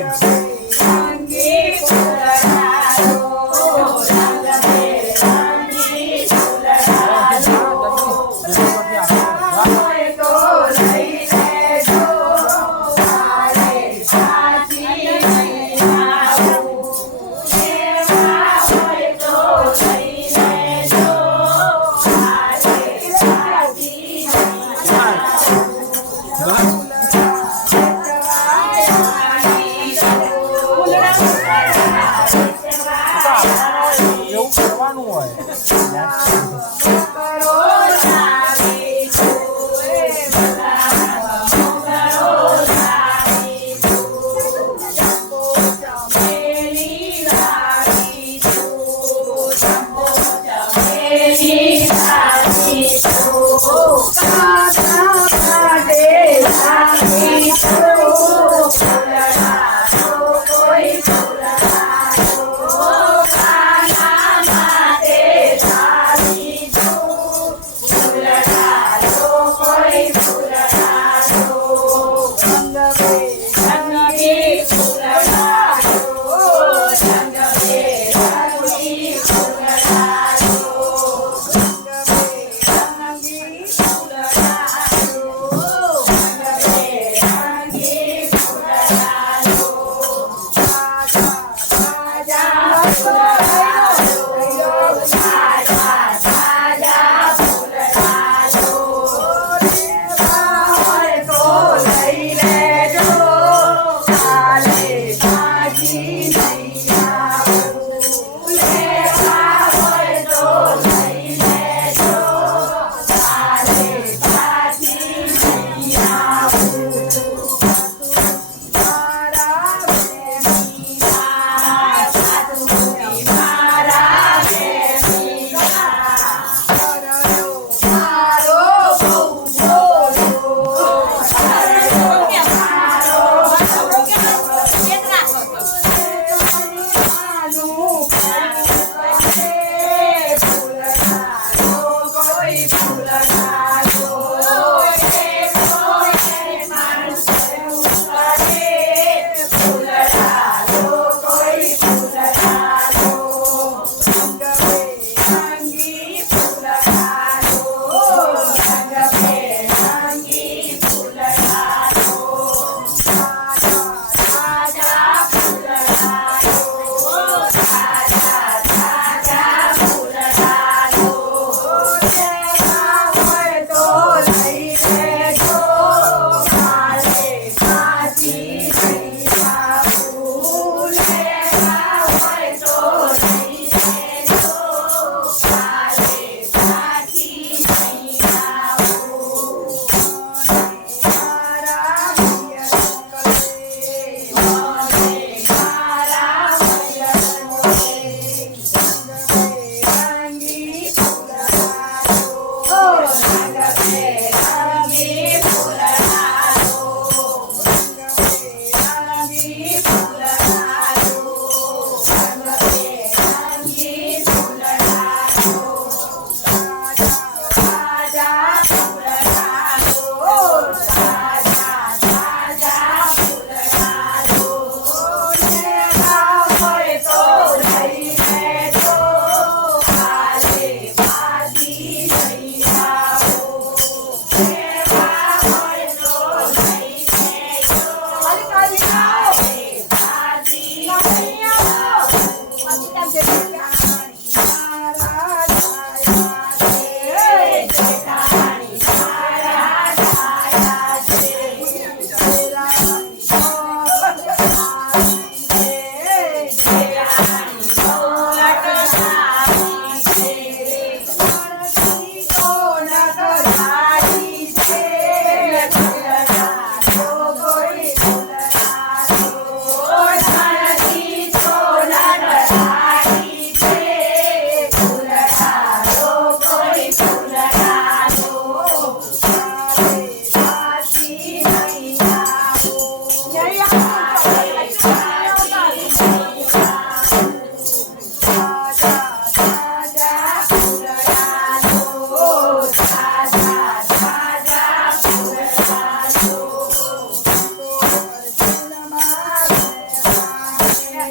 kids. બધું કરવાનું હોય.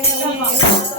没有